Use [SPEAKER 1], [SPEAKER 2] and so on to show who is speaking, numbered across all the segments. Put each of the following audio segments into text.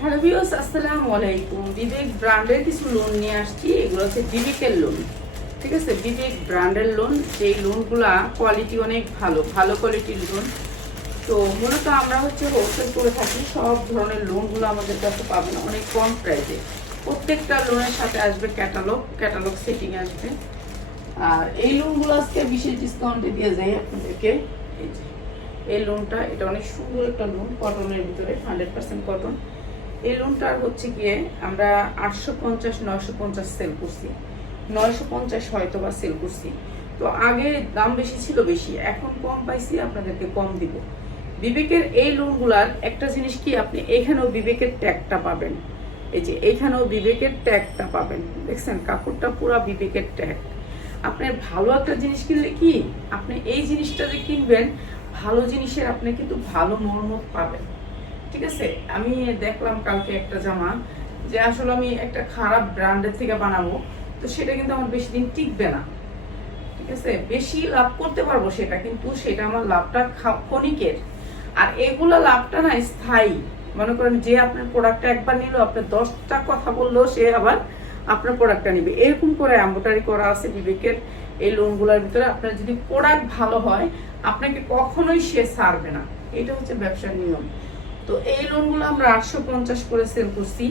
[SPEAKER 1] Hello views আসসালামু আলাইকুম। বিবেক ব্র্যান্ডের কিছু লোন নিয়ে আসছি। এগুলো হচ্ছে বিবেকের লোন ঠিক আছে? বিবেক ব্র্যান্ডের লোন যেই লোনগুলা কোয়ালিটি অনেক ভালো ভালো কোয়ালিটির লোন তো মূলত আমরা হচ্ছে হোলসেল করে থাকি। সব ধরনের লোনগুলো আমাদের কাছে পাবেন অনেক কম প্রাইসে প্রত্যেকটা লোনের সাথে আসবে ক্যাটালগ ক্যাটালগ সেটিং আসবে। আর এই লোনগুলো আজকে বিশেষ ডিসকাউন্টে দিয়ে যায় আপনাদেরকে। এই লোনটা এটা অনেক সুন্দর একটা লোন কটনের ভিতরে হান্ড্রেড পার্সেন্ট কটন এই লোনটার হচ্ছে গিয়ে আমরা আটশো পঞ্চাশ, নয়শো পঞ্চাশ সেল করছি। নয়শো পঞ্চাশ হয়তো বা সেল করছি। তো আগে দাম বেশি ছিল বেশি, এখন কম পাইছি, আপনাদেরকে কম দিব। বিবেকের এই লোনগুলার একটা জিনিস কি, আপনি এখানেও বিবেকের ট্যাগটা পাবেন। এই যে এইখানেও বিবেকের ট্যাগটা পাবেন। দেখছেন, কাপড়টা পুরা বিবেকের ট্যাগ আপনার ভালো একটা জিনিস কিনলে কি, আপনি এই জিনিসটা যে কিনবেন, ভালো জিনিসের আপনি কিন্তু ভালো মর্মত পাবেন। ঠিক আছে? আমি দেখলাম কালকে একটা জামা যে আসলে আমি একটা খারাপ ব্র্যান্ডের থেকে বানাবো, তো সেটা কিন্তু আমার বেশি দিন টিকবে না। ঠিক আছে? বেশি লাভ করতে পারব সেটা, কিন্তু সেটা আমার লাভটা ক্ষণিকের। আর এগুলো লাভটা না স্থায়ী। মনে করেন যে আপনার প্রোডাক্টটা একবার নিল আপনার দশটা কথা বললেও সে আবার আপনার প্রোডাক্টটা নিবে। এরকম করে এম্বোটারি করা আছে বিবেকের এই লোনগুলোর ভিতরে। আপনার যদি প্রোডাক্ট ভালো হয়, আপনাকে কখনোই সে ছাড়বে না। এটা হচ্ছে ব্যবসার নিয়ম। তো এই লোনগুলো আমরা আটশো পঞ্চাশ করে সেল করছি।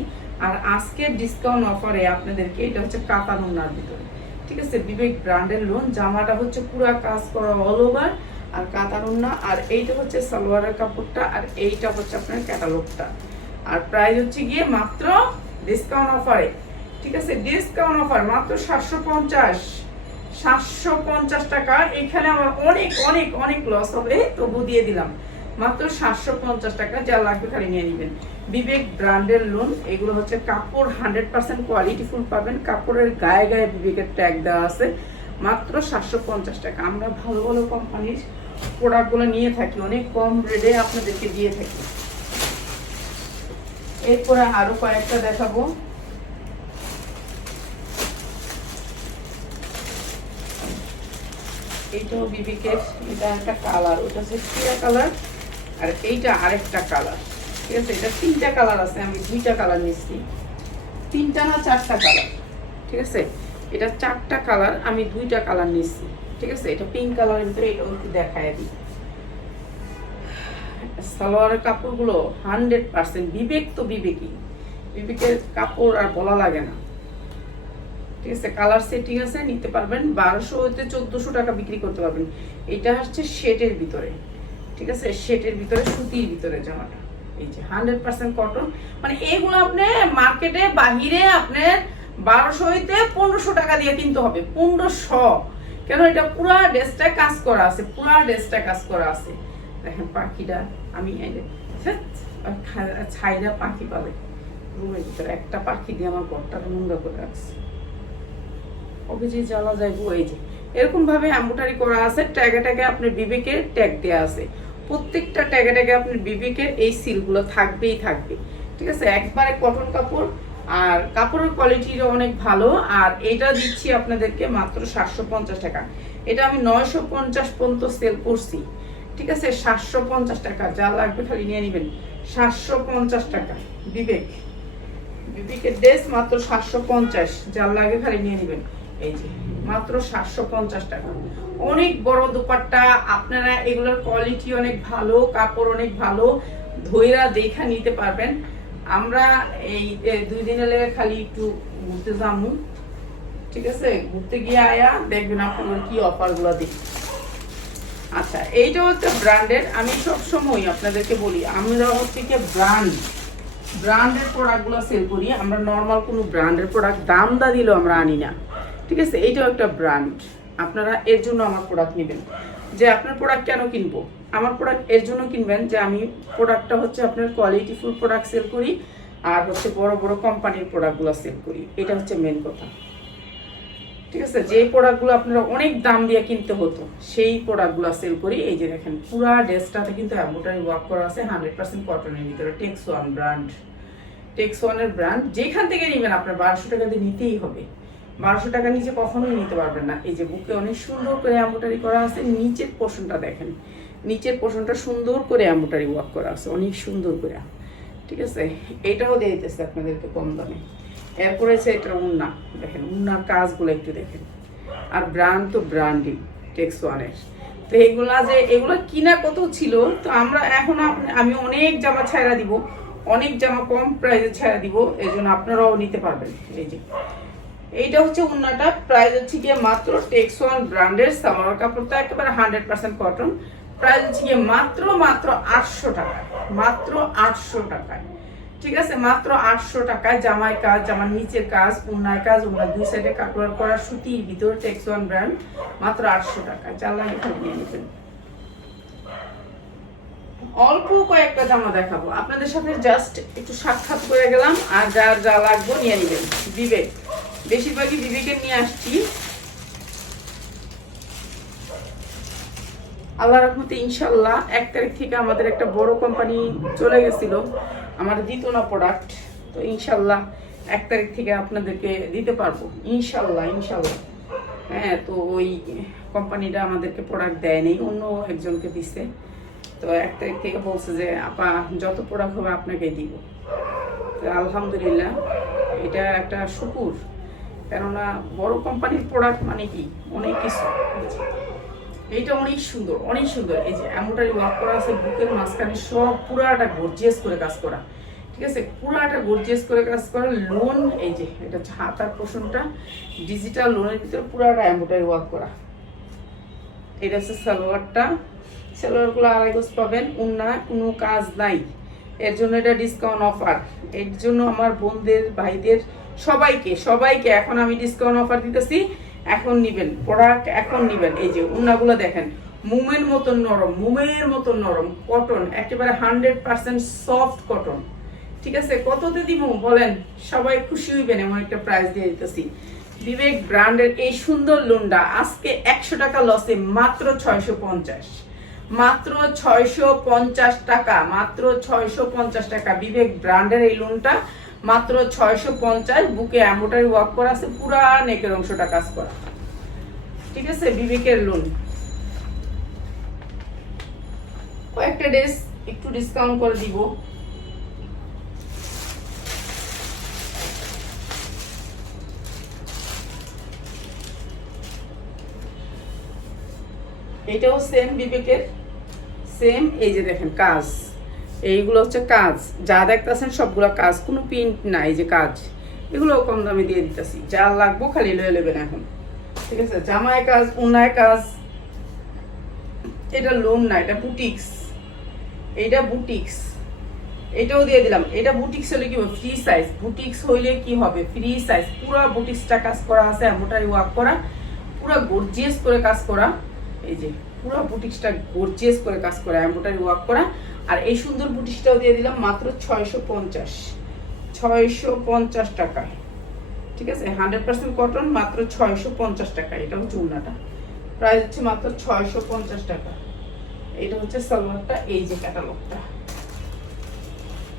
[SPEAKER 1] আর আজকের ডিসকাউন্ট অফারে আপনাদেরকে এটা হচ্ছে কাতা নোনার ভিতরে। ঠিক আছে, বিবেক ব্র্যান্ডের লোন জামাটা হচ্ছে পুরো কাজ করা অল ওভার আর কাতা নোনা, আর এইটা হচ্ছে সালোয়ারের কাপড়টা, আর এইটা হচ্ছে আপনার ক্যাটালগটা আর প্রাইস হচ্ছে গিয়ে মাত্র ডিসকাউন্ট অফারে ঠিক আছে ডিসকাউন্ট অফার মাত্র সাতশো পঞ্চাশ। সাতশো পঞ্চাশ টাকা, এখানে আমার অনেক অনেক অনেক লস হবে, তবু দিয়ে দিলাম। মাত্র সাতশো পঞ্চাশ টাকা যা লাগবে খালি নিয়ে নেবেন। বিবেক ব্র্যান্ডের লোন এগুলো হচ্ছে কাপড় হান্ড্রেড পার্সেন্ট কোয়ালিটি ফুল পাবেন। কাপড়ের গায়ে গায়ে বিবেকের ট্যাগ দেওয়া আছে। মাত্র সাতশো পঞ্চাশ টাকা। আমরা ভালো ভালো কোম্পানির প্রোডাক্টগুলো নিয়ে থাকি, অনেক কম রেটে আপনাদেরকে দিয়ে থাকি। এরপরে আরও কয়েকটা দেখাবো। এইটাও বিবিকের, এটা একটা কালার ওটা হচ্ছে কালার আর এইটা আরেকটা কালার ঠিক আছে? এটা তিনটা কালার আছে, আমি দুইটা কালার নিচ্ছি। তিনটা না চারটা কালার ঠিক আছে? এটা চারটা কালার আমি দুইটা কালার নিচ্ছি। ঠিক আছে? এটা পিঙ্ক কালারের ভিতরে এটা একটু দেখায় দিই। সালোয়ারের কাপড়গুলো হান্ড্রেড পার্সেন্ট বিবেক তো বিবেকই। বিবেকের কাপড় আর বলা লাগে না। ঠিক আছে? কালার সেটিং আছে, নিতে পারবেন। বারোশো হইতে চোদ্দশো টাকা বিক্রি করতে পারবেন। এটা হচ্ছে শেটের ভিতরে। ঠিক আছে? শেটের ভিতরে, সুতির ভিতরে জামাটা। এই যে হান্ড্রেড পার্সেন্ট কটন মানে এগুলো আপনি মার্কেটে বাহিরে আপনার বারোশো হইতে পনেরোশো টাকা দিয়ে কিনতে হবে। পনেরোশো। কেন? এটা পুরা ড্রেসটা কাজ করা আছে, পুরা ড্রেসটা কাজ করা আছে। দেখেন পাখিটা, আমি ছাইরা পাখি পাবে। রুমের ভিতরে একটা পাখি দিয়ে আমার ঘরটা নোংরা করে রাখছে। ওকে যে জ্বালা যায় এই যে। এরকম ভাবে এম্বোটারি করা আছে, ট্যাগে ট্যাগে আপনার বিবেকের ট্যাগ দেওয়া আছে। প্রত্যেকটা ট্যাগে ট্যাগে আপনার বিবেকের এই সিলগুলো থাকবেই থাকবে। ঠিক আছে? একবারে কটন কাপড়, আর কাপড়ের কোয়ালিটিটা অনেক ভালো, আর এটা দিচ্ছি আপনাদেরকে মাত্র সাতশো পঞ্চাশ টাকা। এটা আমি নয়শো পঞ্চাশ পর্যন্ত সেল করছি। ঠিক আছে? সাতশো পঞ্চাশ টাকা। যা লাগবে খালি নিয়ে নেবেন। সাতশো পঞ্চাশ টাকা। বিবেক। বিবেকের ড্রেস মাত্র সাতশো পঞ্চাশ। যার লাগে খালি নিয়ে নেবেন। এই যে, মাত্র সাতশো পঞ্চাশ টাকা। অনেক বড় দুপাট্টা, আপনারা এগুলোর কোয়ালিটি অনেক ভালো, কাপড় অনেক ভালো ধৈরা দেখা নিতে পারবেন। আমরা এই দুই দিনের লেগে খালি একটু ঘুরতে যাব ঠিক আছে? ঘুরতে গিয়ে আয়া, দেখবেন আপনাদের কি অফারগুলো দিই। আচ্ছা এইটা হচ্ছে ব্র্যান্ডের। আমি সব সময় আপনাদেরকে বলি, আমরা হচ্ছে কি ব্র্যান্ড। ব্র্যান্ডের প্রোডাক্টগুলো সেল করি। আমরা নর্মাল কোনো ব্র্যান্ডের প্রোডাক্ট দাম দা দিলেও আমরা আনি না। ঠিক আছে? এইটাও একটা ব্র্যান্ড। আপনারা এর জন্য আমার প্রোডাক্ট নেবেন। যে আপনার প্রোডাক্ট কেন কিনবো? আমার প্রোডাক্টের জন্য কিনবেন যে আমি প্রোডাক্টটা হচ্ছে আপনার কোয়ালিটি ফুল প্রোডাক্ট সেল করি, আর হচ্ছে বড় বড় কোম্পানির প্রোডাক্টগুলো সেল করি। এটা হচ্ছে মেন কথা। ঠিক আছে? যে প্রোডাক্টগুলো আপনারা অনেক দাম দিয়ে কিনতে হতো, সেই প্রোডাক্টগুলো সেল করি। এই যে দেখেন, পুরা ড্রেসটাতে কিন্তু এম্বোটারি ওয়ার্ক করা আছে হান্ড্রেড পার্সেন্ট কটনের ভিতরে টেক্স ওয়ান ব্র্যান্ড টেক্স ওয়ানের ব্র্যান্ড যেখান থেকে নেবেন আপনার বারোশো টাকা দিয়ে নিতেই হবে। বারোশো টাকা নিচে কখনোই নিতে পারবেন না। এই যে বুকে অনেক সুন্দর করে এম্বোটারি করা আছে, নিচের পোর্শনটা দেখেন। নিচের পোর্শনটা সুন্দর করে এম্বোটারি ওয়ার্ক করা আছে, অনেক সুন্দর করে। ঠিক আছে? এটাও দিয়ে দিতেছে আপনাদেরকে কম দামে। এরপরে হচ্ছে এটা উন্না। দেখেন, উন্নার কাজগুলো একটু দেখেন। আর ব্র্যান্ড তো ব্র্যান্ডিং টেক্স ওয়ানের তো এগুলা যে, এগুলো কিনা কত ছিল, তো আমরা এখন আমি অনেক জামা ছাড়া দিব, অনেক জামা কম প্রাইসে ছাড়া দিব এই জন্য আপনারাও নিতে পারবেন। এই যে এইটা হচ্ছে উন্নাটা। প্রাইস হচ্ছে গিয়ে মাত্র টেক্স ওয়ান ব্র্যান্ডের সালোয়ার কাপড়টা, একেবারে হান্ড্রেড পার্সেন্ট কটন প্রাইস হচ্ছে গিয়ে মাত্র মাত্র আটশো টাকায় মাত্র আটশো টাকায়। ঠিক আছে? মাত্র আটশো টাকায় জামাই কাজ, জামার নিচের কাজ উন্নায় কাজ, উন্নার দুই সাইডে কাপড় করা সুতির ভিতর টেক্স ওয়ান ব্র্যান্ড মাত্র আটশো টাকায়। এখানে নিয়ে নেবেন। অল্প কয়েকটা জামা দেখাবো। আপনাদের সাথে জাস্ট একটু সাক্ষাৎ করে গেলাম। আর যার যা লাগবে নিয়ে নেবেন। বিবেক। বেশিরভাগই বিবেকের নিয়ে আসছি। আল্লাহ রহমতে ইনশাল্লাহ এক তারিখ থেকে আমাদের একটা বড় কোম্পানি চলে গেছিল, আমার দিত না প্রোডাক্ট তো ইনশাল্লাহ এক তারিখ থেকে আপনাদেরকে দিতে পারব। ইনশাল্লাহ ইনশাল্লাহ হ্যাঁ তো ওই কোম্পানিটা আমাদেরকে প্রোডাক্ট দেয়নি অন্য একজনকে দিছে। তো এক তারিখ থেকে বলছে যে, আপা, যত প্রোডাক্ট হবে আপনাকে দিব। তো আলহামদুলিল্লাহ, এটা একটা শুকুর। কেননা বড় কোম্পানির প্রোডাক্ট মানে কি? অনেক কিছু। এইটা অনেক সুন্দর অনেক সুন্দর। এই যে এমনটাই ওয়ার্ক করা আছে, বুকের মাঝখানে সব পুরাটা গর্জিয়াস করে কাজ করা। ঠিক আছে? পুরাটা গর্জিয়াস করে কাজ করা লোন এই যে এটা হাতার পোষণটা ডিজিটাল লোনের ভিতরে পুরাটা এমনটাই ওয়ার্ক করা। এটা হচ্ছে সালোয়ারটা। সালোয়ারগুলো আড়াই গোজ পাবেন, উন্না, কোনো কাজ নাই। এর জন্য এটা ডিসকাউন্ট অফার এর জন্য আমার বোনদের, ভাইদের সবাইকে সবাইকে এখন আমি ডিসকাউন্ট অফার দিতেছি, এখন নিবেন প্রোডাক্ট এখন নিবেন। এই যে উন্নাগুলো দেখেন, মুমের মতন নরম, মুমের মতন নরম কটন একেবারে হান্ড্রেড পার্সেন্ট সফট কটন ঠিক আছে, কততে দিব বলেন, সবাই খুশি হইবেন এমন একটা প্রাইস দিয়ে দিতেছি। বিবেক ব্র্যান্ডের এই সুন্দর লোনটা আজকে একশো টাকা লসে মাত্র ছয়শো পঞ্চাশ। মাত্র ছয়শো পঞ্চাশ টাকা, মাত্র ছয়শো পঞ্চাশ টাকা বিবেক ব্র্যান্ডের এই লোনটা মাত্র ছয়শো পঞ্চাশ বুকে অ্যাম্বোটারি ওয়ার্ক করা আছে, পুরা নেকের অংশটা কাজ করা। ঠিক আছে, বিবেকের লোন কয়েকটা ড্রেস একটু ডিসকাউন্ট করে দিব। এটাও সেম বিবেকের সেম এই যে দেখেন, কাজ। এইগুলো হচ্ছে কাজ। যা দেখতেছেন সবগুলো কাজ, কোনো প্রিন্ট নাই যে কাজ। এগুলো কম দামে দিয়ে দিতেছি। যা লাগবো খালি লয়ে নেবেন এখন। ঠিক আছে? জামায় কাজ উনায় কাজ, এটা লোন না, এটা বুটিক্স এইটা বুটিক্স এটাও দিয়ে দিলাম। এটা বুটিক্স হলে কি হবে? ফ্রি সাইজ বুটিক্স হইলে কি হবে? ফ্রি সাইজ পুরো বুটিক্সটা কাজ করা আছে, এমনটাই ওয়ার্ক করা। পুরো গর্জিয়াস করে কাজ করা। এই যে, পুরো বুটিক্সটা গর্জিয়াস করে কাজ করা এমব্রয়ডারি ওয়ার্ক করা। আর এই সুন্দর বুটিক্সটাও দিয়ে দিলাম মাত্র ছয়শো পঞ্চাশ। ছয়শো পঞ্চাশ টাকায়। ঠিক আছে? হান্ড্রেড পার্সেন্ট কটন মাত্র ছয়শো পঞ্চাশ টাকা এটা হচ্ছে উন্নাটা। প্রাইস হচ্ছে মাত্র ছয়শো পঞ্চাশ টাকা। এটা হচ্ছে সালোয়ারটা, এই যে ক্যাটালগটা।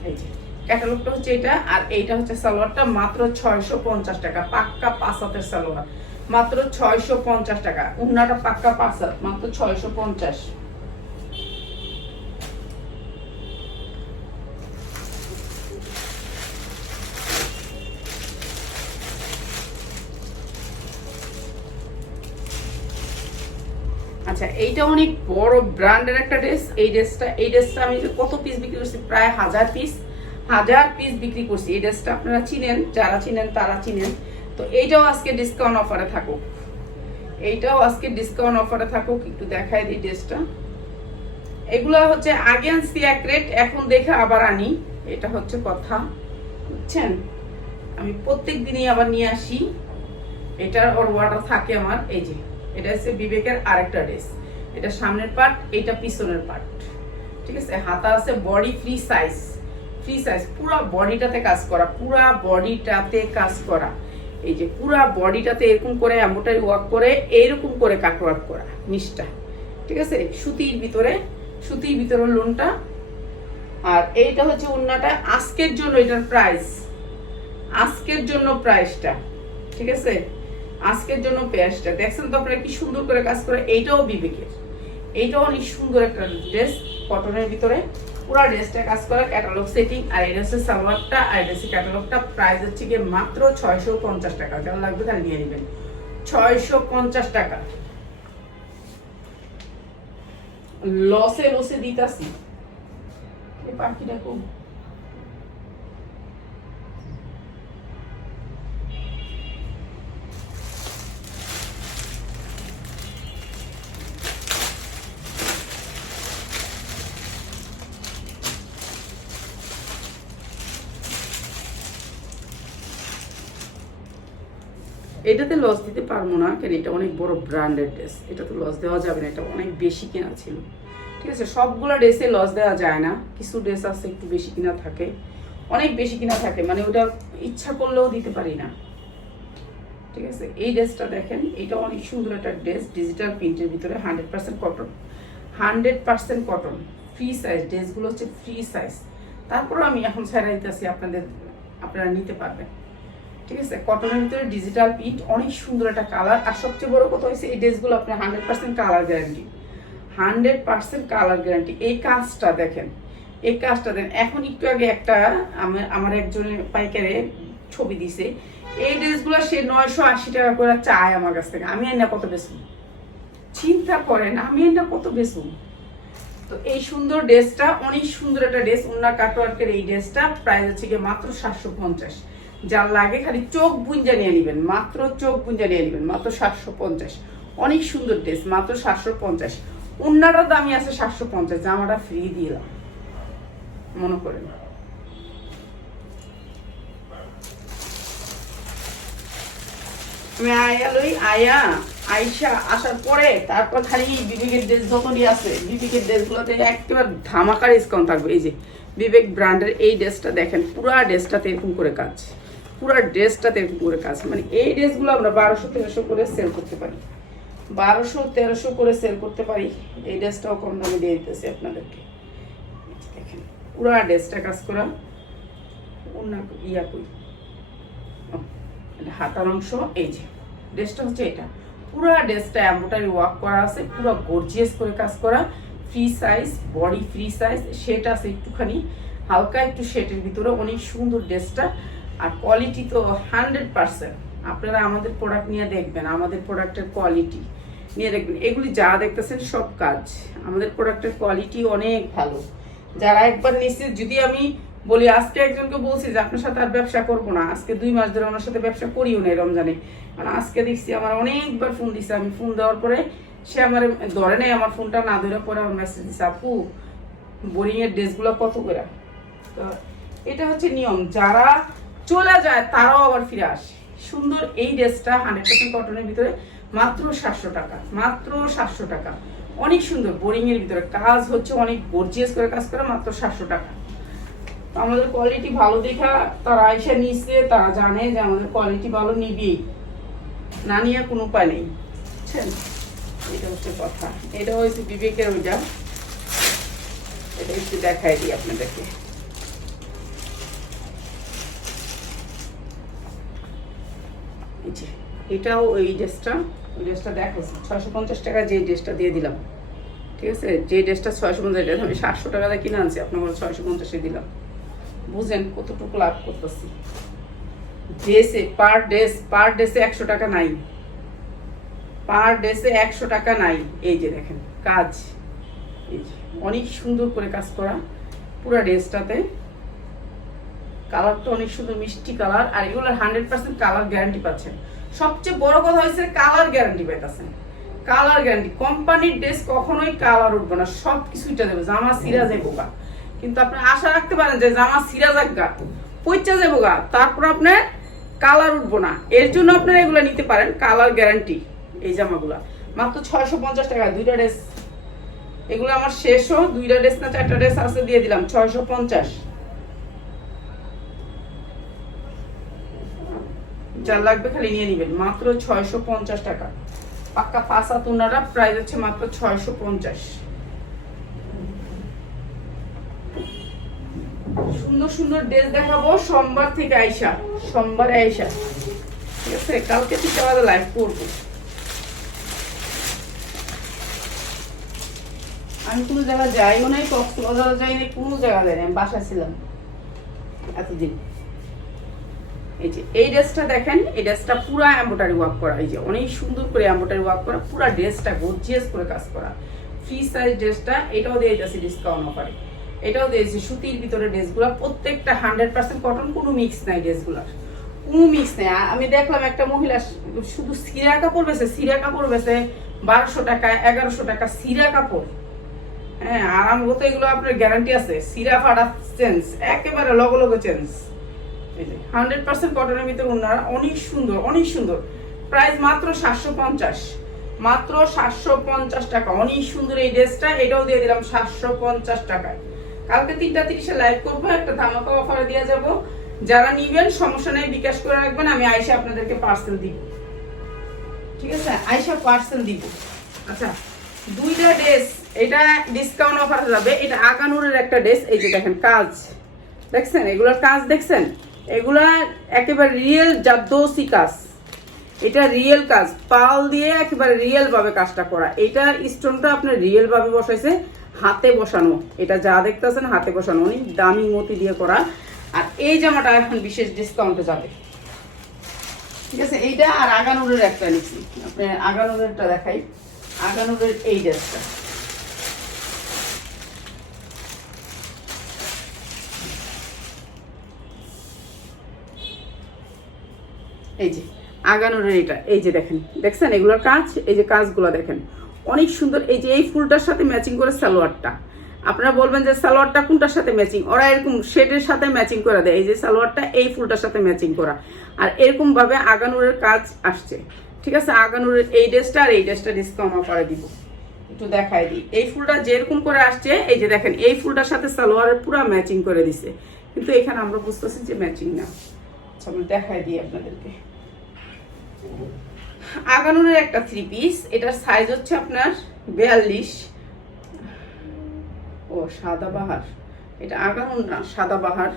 [SPEAKER 1] এই যে। ক্যাটালগটা হচ্ছে এটা আর এইটা হচ্ছে সালোয়ারটা মাত্র ছয়শো পঞ্চাশ টাকা। পাক্কা পাঁচ হাতের সালোয়ার। মাত্র ছয়শো পঞ্চাশ টাকা। উন্নাটা পাক্কা পাঁচ হাত, মাত্র ছয়শো পঞ্চাশ। আচ্ছা এইটা অনেক বড় ব্র্যান্ডের একটা ড্রেস। এই ড্রেসটা এই ড্রেসটা আমি কত পিস বিক্রি করছি? প্রায় হাজার পিস হাজার পিস বিক্রি করছি। এই ড্রেসটা আপনারা চিনেন, যারা চিনেন তারা চিনেন। তো এইটাও আজকে ডিসকাউন্ট অফারে থাকুক। এইটাও আজকে ডিসকাউন্ট অফারে থাকুক। একটু দেখাই দিই ড্রেসটা। এগুলো হচ্ছে আগে আনছি রেট এখন দেখে আবার আনি। এটা হচ্ছে কথা। বুঝছেন? আমি প্রত্যেক দিনই আবার নিয়ে আসি। এটার ওর ওয়াটার থাকে আমার। এই যে। এটা হচ্ছে বিবেকের আরেকটা ড্রেস। এটা সামনের পার্ট এটা পিছনের পার্ট ঠিক আছে? হাতা আছে body free size free size পুরো বডিটাতে কাজ করা, পুরো বডিটাতে কাজ করা। এই যে পুরো বডিটাতে এরকম করে এমব্রয়ডারি ওয়ার্ক করে, এইরকম করে কাট ওয়ার্ক করা, নিচটা। ঠিক আছে? সুতির ভিতরে সুতির ভিতরে লোনটা আর এইটা হচ্ছে উন্নাটা আজকের জন্য এটার প্রাইস আজকের জন্য প্রাইসটা ঠিক আছে? আজকের জন্য প্যাসটা দেখছেন তো আপনারা কি সুন্দর করে কাজ করে, এইটাও বিবেকের। এইটাও অনেক সুন্দর একটা ড্রেস কটনের ভিতরে। পুরো ড্রেসটা কাজ করা ক্যাটালগ সেটিং আর এটা হচ্ছে সালোয়ারটা, আর এটা হচ্ছে ক্যাটালগটা প্রাইস হচ্ছে গিয়ে মাত্র ছয়শো পঞ্চাশ টাকা। যার লাগবে তাহলে নিয়ে নেবেন। ছয়শো পঞ্চাশ টাকা। লসে লসে দিতাছি। পাখিটা খুব এটাতে লস দিতে পারব না, কেন এটা অনেক বড় ব্র্যান্ডেড ড্রেস এটা তো লস দেওয়া যাবে না, এটা অনেক বেশি কেনা ছিল। ঠিক আছে, সবগুলো ড্রেসে লস দেওয়া যায় না, কিছু ড্রেস আছে একটু বেশি কিনা থাকে, অনেক বেশি কিনা থাকে মানে ওটা ইচ্ছা করলেও দিতে পারি না। ঠিক আছে, এই ড্রেসটা দেখেন, এটা অনেক সুন্দর একটা ড্রেস ডিজিটাল প্রিন্টের ভিতরে hundred percent cotton hundred percent cotton free size ড্রেসগুলো হচ্ছে ফ্রি সাইজ তারপরে আমি এখন ছেড়ে দিতেছি আপনাদের, আপনারা নিতে পারবেন। ঠিক আছে? কটনের ভিতরে ডিজিটাল প্রিন্ট অনেক সুন্দর একটা কালার আর সবচেয়ে বড় কথা হয়েছে এই ড্রেসগুলো আপনার hundred percent colour guarantee hundred percent colour guarantee এই কাজটা দেখেন, এই কাজটা দেন এখন একটু আগে একটা আমার আমার একজনের পাইকারে ছবি দিছে। এই ড্রেসগুলো সে নয়শো আশি টাকা করে চায় আমার কাছ থেকে। আমি এনে কত বেসুন চিন্তা করেন, আমি এনে কত বেসুন তো এই সুন্দর ড্রেসটা অনেক সুন্দর একটা ড্রেস উন্না কাটওয়ার্কের এই ড্রেসটা প্রাইস হচ্ছে গিয়ে মাত্র সাতশো পঞ্চাশ। যার লাগে খালি চোখ বুঞ্জা নিয়ে নেবেন, মাত্র চোখ বুঞ্জা নিয়ে নেবেন, মাত্র সাতশো পঞ্চাশ। অনেক সুন্দর ড্রেস, মাত্র সাতশো পঞ্চাশ। উন্নাটার দামই আছে সাতশো পঞ্চাশ, জামাটা ফ্রি দিলাম মনে করেন। আমি আয়া লই, আয়া আইসা আসার পরে তারপর খালি বিবেকের ড্রেস যখনই আছে, বিবেকের ড্রেসগুলোতে একেবারে ধামাকা ডিসকাউন্ট থাকবে। এই যে বিবেক ব্র্যান্ডের এই ড্রেসটা দেখেন, পুরা ড্রেসটাতে এরকম করে কাজ। পুরা ড্রেসটাতে করে কাজ মানে এই ড্রেসগুলো আমরা বারোশো তেরোশো করে সেল করতে পারি। বারোশো তেরোশো করে সেল করতে পারি। এই ড্রেসটাও কম দামে দিয়ে দিতেছি আপনাদেরকে। দেখেন পুরা ড্রেসটা কাজ করা। অন্য ইয়া কই ও, হাতার অংশ এই যে ড্রেসটা হচ্ছে এটা। পুরো ড্রেসটা এম্বোটারি ওয়ার্ক করা আছে পুরো গর্জিয়াস করে কাজ করা। Free size body free size set আছে একটুখানি। হালকা একটু সেটের ভিতরে। অনেক সুন্দর ড্রেসটা। আর কোয়ালিটি তো হান্ড্রেড পার্সেন্ট আপনারা আমাদের প্রোডাক্ট নিয়ে দেখবেন, আমাদের প্রোডাক্টের কোয়ালিটি নিয়ে দেখবেন। এগুলি যা দেখতেছেন সব কাজ। আমাদের প্রোডাক্টের কোয়ালিটি অনেক ভালো। যারা একবার নিশ্চিত, যদি আমি বলি, আজকে একজনকে বলছি যে, আপনার সাথে আর ব্যবসা করব না। আজকে দুই মাস ধরে ওনার সাথে ব্যবসা করিও না রমজানে। কারণ আজকে দেখছি, আমার অনেকবার ফোন দিছে। আমি ফোন দেওয়ার পরে সে আমার, ধরে নেই আমার ফোনটা না ধরে পরে আমার মেসেজ দিছে, আপু বোরিংয়ের ড্রেসগুলো কত করে? তো এটা হচ্ছে নিয়ম। যারা চলে যায়, তারাও আবার ফিরে আসে। সুন্দর এই ড্রেসটা হান্ড্রেড পার্সেন্ট কটনের ভিতরে, মাত্র সাতশো টাকা, মাত্র সাতশো টাকা। অনেক সুন্দর বোরিং এর ভিতরে কাজ হচ্ছে, অনেক গর্জিয়াস করে কাজ করে, মাত্র সাতশো টাকা। আমাদের কোয়ালিটি ভালো দেখা, তারা এসে নিচ্ছে তারা জানে যে আমাদের কোয়ালিটি ভালো নিবেই। না নিয়ে কোনো উপায় নেই। বুঝছেন? এটা হচ্ছে কথা। এটা হচ্ছে বিবেকের ওইটা। এটা একটু দেখাই দিই আপনাদেরকে এই যে, এটাও ওই ড্রেসটা ওই ড্রেসটা দেখো, ছয়শো পঞ্চাশ টাকা যে ড্রেসটা দিয়ে দিলাম। ঠিক আছে? যে ড্রেসটা ছয়শো পঞ্চাশ ড্রেস আমি সাতশো টাকা দিয়ে কিনে আনছি, আপনার ছয়শো পঞ্চাশে দিলাম। বুঝেন কতটুকু লাভ করতেছি। ড্রেসে, পার ড্রেস, পার ড্রেসে একশো টাকা নাই। পার ড্রেসে একশো টাকা নাই। এই যে দেখেন, কাজ। এই যে, অনেক সুন্দর করে কাজ করা পুরো ড্রেসটাতে। কালারটা অনেক সুন্দর, মিষ্টি কালার, আর এগুলোর হান্ড্রেড পার্সেন্ট কালার গ্যারান্টি পাচ্ছেন। সবচেয়ে বড় কথা হয়েছে কালার গ্যারান্টি পাইতেছেন। Colour guarantee. কোম্পানির ড্রেস কখনোই কালার উঠবে না সব কিছুইটা দেবে জামা সিরা যাব গা। কিন্তু আপনি আশা রাখতে পারেন যে জামা সিরা যাক গা পইচা যাব গা তারপর আপনার কালার উঠবো না। এর জন্য আপনারা এগুলো নিতে পারেন কালার গ্যারান্টি এই জামাগুলা। মাত্র ছয়শো পঞ্চাশ টাকা দুইটা ড্রেস। এগুলো আমার শেষও দুইটা ড্রেস না চারটা ড্রেস আছে দিয়ে দিলাম ছয়শো পঞ্চাশ। যার লাগবে খালি নিয়ে নিবেন। মাত্র ছয়শো পঞ্চাশ টাকা। পাক্কা পাঁচা তুনাটা প্রাইস হচ্ছে মাত্র ছয়শো পঞ্চাশ। সুন্দর সুন্দর ড্রেস দেখাবো সোমবার থেকে আইসা, সোমবারে আইসা। ঠিক আছে, কালকে থেকে আমাদের লাইভ করব। আমি কোনো জায়গায় যাইও নাই কক্সবাজার যাই নাই, কোনো জায়গা যাই আমি বাসায় ছিলাম। এতদিন। এই যে, এই ড্রেসটা দেখেন, এই ড্রেসটা পুরা এম্বোটারি ওয়ার্ক করা। এই যে, অনেক সুন্দর করে এম্বোটারি ওয়ার্ক করা, পুরা ড্রেসটা গর্জিয়াস করে কাজ করা। ফ্রি সাইজ ড্রেসটা এটাও দিয়ে যাচ্ছে ডিসকাউন্ট অফারে এটাও দিয়েছি সুতির ভিতরে ড্রেসগুলো প্রত্যেকটা হান্ড্রেড পার্সেন্ট কটন কোনো মিক্স নাই ড্রেসগুলার কোনো মিক্স নেই। আমি দেখলাম একটা মহিলা শুধু সিরা কাপড় বেছে, সিরা কাপড় বেছে বারোশো টাকা এগারোশো টাকা সিরা কাপড়। হ্যাঁ আর আমগো তো এগুলো আপনার গ্যারান্টি আছে। সিরা ফাটা চেঞ্জ, একেবারে লগে লগে চেঞ্জ। হান্ড্রেড পার্সেন্ট কটনের ভিতরে ওনারা অনেক সুন্দর অনেক সুন্দর। প্রাইস মাত্র সাতশো পঞ্চাশ। মাত্র সাতশো পঞ্চাশ টাকা। অনেক সুন্দর এই ড্রেসটা, এটাও দিয়ে দিলাম সাতশো পঞ্চাশ টাকায়। কালকে তিনটা তিরিশে লাইভ করব, একটা ধামাকা যাব। যারা নিবেন, সমস্যা নেই, বিকাশ করে রাখবেন, আমি আইসা আপনাদেরকে পার্সেল দিব। ঠিক আছে? আইসা পার্সেল দিব। আচ্ছা দুইটা ড্রেস এটা ডিসকাউন্ট অফার যাবে। এটা আগানুরের একটা ড্রেস এই যে দেখেন, কাজ। দেখছেন? এগুলোর কাজ দেখছেন? এগুলা একেবারে রিয়েল জাদোসি কাজ এটা রিয়েল কাজ। পাল দিয়ে একেবারে রিয়েল ভাবে কাজটা করা। এটা স্টোনটা আপনার রিয়েল ভাবে বসাইছে, হাতে বসানো। এটা যা দেখতেছেন, হাতে বসানো। অনেক দামি মতি দিয়ে করা। আর এই জামাটা এখন বিশেষ ডিসকাউন্টে যাবে। ঠিক আছে? এইটা আর আগানুরের একটা নিচ্ছি আপনি আগানুরেরটা দেখাই। আগানুরের এই ড্রেসটা এই যে আগানোরের এটা এই যে দেখেন, দেখছেন? এগুলোর কাজ, এই যে কাজগুলো দেখেন। অনেক সুন্দর, এই যে এই ফুলটার সাথে ম্যাচিং করে সালোয়ারটা। আপনারা বলবেন যে সালোয়ারটা কোনটার সাথে ম্যাচিং? ওরা এরকম শেডের সাথে ম্যাচিং করে দেয়। এই যে সালোয়ারটা, এই ফুলটার সাথে ম্যাচিং করা। আর এরকম ভাবে আগানুরের কাজ আসছে। ঠিক আছে? আগানুরের এই ড্রেসটা আর এই ড্রেসটা ডিসকাউন্ট করে দিব। একটু দেখাই দিই। এই ফুলটা যেরকম করে আসছে, এই যে দেখেন, এই ফুলটার সাথে সালোয়ারের পুরো ম্যাচিং করে দিছে। কিন্তু এখানে আমরা বুঝতেছি যে ম্যাচিং না। আচ্ছা আমি দেখাই দিই আপনাদেরকে। আগানুরের একটা থ্রি পিস এটার সাইজ হচ্ছে আপনার বিয়াল্লিশ। ও, সাদা বাহার। এটা আগানুর না, সাদা বাহার।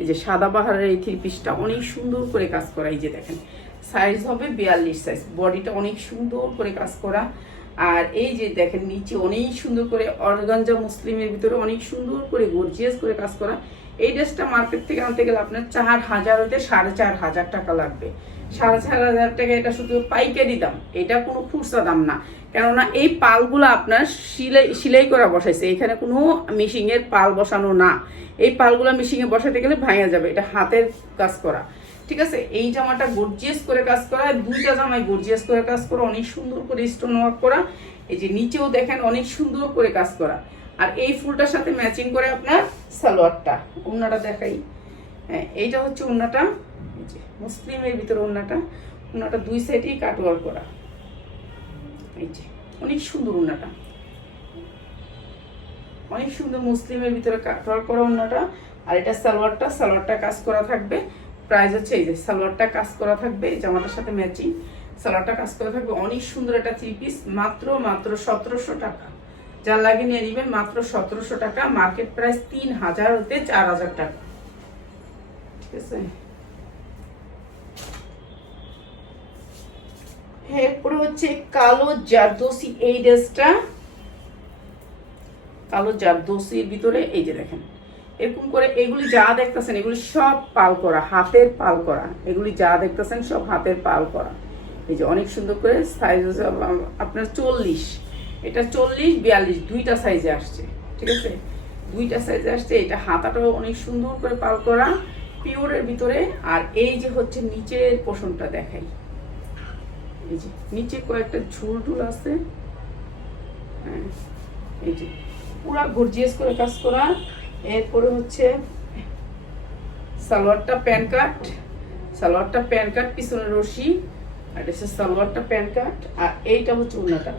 [SPEAKER 1] এই যে সাদা বাহারের এই থ্রি পিসটা অনেক সুন্দর করে কাজ করা, এই যে দেখেন। সাইজ হবে বিয়াল্লিশ সাইজ বডিটা অনেক সুন্দর করে কাজ করা। আর এই যে দেখেন, নিচে অনেক সুন্দর করে অর্গানজা মুসলিমের ভিতরে অনেক সুন্দর করে গর্জিয়াস করে কাজ করা। এই ড্রেসটা মার্কেট থেকে আনতে গেলে আপনার চার হাজার হইতে সাড়ে চার হাজার টাকা লাগবে। সাড়ে চার হাজার টাকা এটা শুধু পাইকারি দাম, এটা কোনো খুচরা দাম না। কেননা এই পালগুলো আপনার সিলাই সিলাই করা বসাইছে। এখানে কোনো মেশিনের পাল বসানো না। এই পালগুলো মেশিনে বসাতে গেলে ভাঙা যাবে। এটা হাতের কাজ করা। ঠিক আছে? এই জামাটা গর্জিয়াস করে কাজ করা দুইটা জামাই গর্জিয়াস করে কাজ করা, অনেক সুন্দর করে স্টোন ওয়ার্ক করা। এই যে নিচেও দেখেন অনেক সুন্দর করে কাজ করা। আর এই ফুলটার সাথে ম্যাচিং করে আপনার সালোয়ারটা, ওড়নাটা দেখাই। হ্যাঁ এইটা হচ্ছে যে মুসলিমের ভিতরে ওড়নাটা। ওড়নাটা দুই সাইডেই কাটওয়ার করা। এই যে অনেক সুন্দর ওড়নাটা। অনেক সুন্দর মুসলিমের ভিতরে কাটওয়ার করা ওড়নাটা। আর এটা সালোয়ারটা সালোয়ারটা কাজ করা থাকবে। প্রাইস হচ্ছে এই যে, সালোয়ারটা কাজ করা থাকবে জামাটার সাথে ম্যাচিং সালোয়ারটা কাজ করা থাকবে, অনেক সুন্দর একটা থ্রি পিস মাত্র মাত্র সতেরোশো টাকা। যার লাগে নিয়ে নেবেন মাত্র সতেরোশো টাকা মার্কেট প্রাইস তিন হাজার হতে চার হাজার টাকা। ঠিক আছে? এরপরে হচ্ছে কালো জারদোসি এই ড্রেসটা। কালো জারদোসির ভিতরে এই যে দেখেন এরকম করে এগুলি যা দেখতেছেন, এগুলি সব পাল করা, হাতের পাল করা। এগুলি যা দেখতেছেন, সব হাতের পাল করা। এই যে অনেক সুন্দর করে সাইজ হচ্ছে আপনার চল্লিশ। এটা চল্লিশ, বিয়াল্লিশ, দুইটা সাইজে আসছে, ঠিক আছে? দুইটা সাইজে আসছে, এটা হাতাটাও অনেক সুন্দর করে পাল করা পিওরের ভিতরে। আর এই যে হচ্ছে নিচের পোষণটা দেখাই। এই যে নিচে কয়েকটা ঝুল ঝুল আছে। হ্যাঁ এই যে পুরা গর্জিয়াস করে কাজ করা। এরপরে হচ্ছে সালোয়ারটা প্যান কাট, সালোয়ারটা প্যান কাট, পিছনে রশি, আর এটা সালোয়ারটা প্যান কাট, আর এইটা হচ্ছে উন্নাটা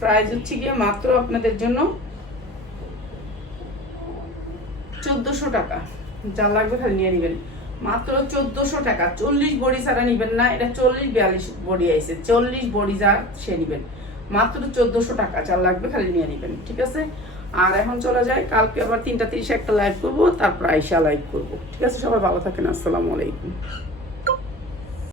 [SPEAKER 1] প্রাইস হচ্ছে গিয়ে মাত্র আপনাদের জন্য চোদ্দশো টাকা। যা লাগবে খালি নিয়ে নেবেন। মাত্র চোদ্দশো টাকা। চল্লিশ বডি ছাড়া নিবেন না, এটা চল্লিশ বিয়াল্লিশ বডি আইছে। চল্লিশ বডি যা সে নিবেন। মাত্র চোদ্দশো টাকা যা লাগবে খালি নিয়ে নেবেন, ঠিক আছে? আর এখন চলে যায় কালকে আবার তিনটা তিরিশে একটা লাইভ করব, তারপর আইসা লাইভ করব। ঠিক আছে, সবাই ভালো থাকেন, আসসালামু আলাইকুম।